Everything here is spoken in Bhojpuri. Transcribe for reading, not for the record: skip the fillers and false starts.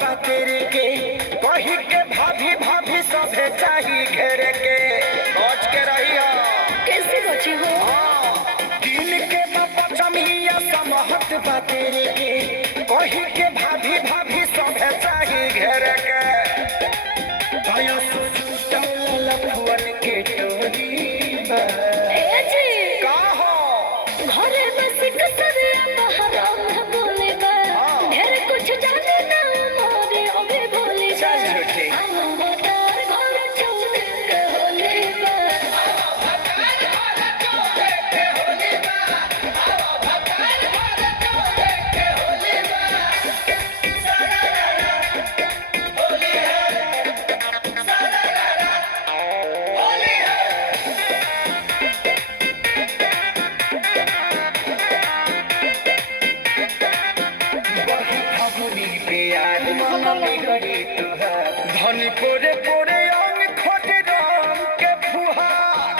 बा तेरे के कही के भाभी भाभी सभे चाही घेर के बच के रहिया कैसे बचे हो दिल के बचमिया समहत बा तेरे के कही के भाभी भाभी सभे चाही घेर के भया सुटल लफुअन के टोरी बा ए जी का हो घरे बस कसरिया बाहर बोले बा ढेर कुछ जाने ना मोरे अबे बोले बा चल झूठी हम मोटर घर छोड़ के होले बा धनी पोरे पोरे अंग खोज रंग के फुहार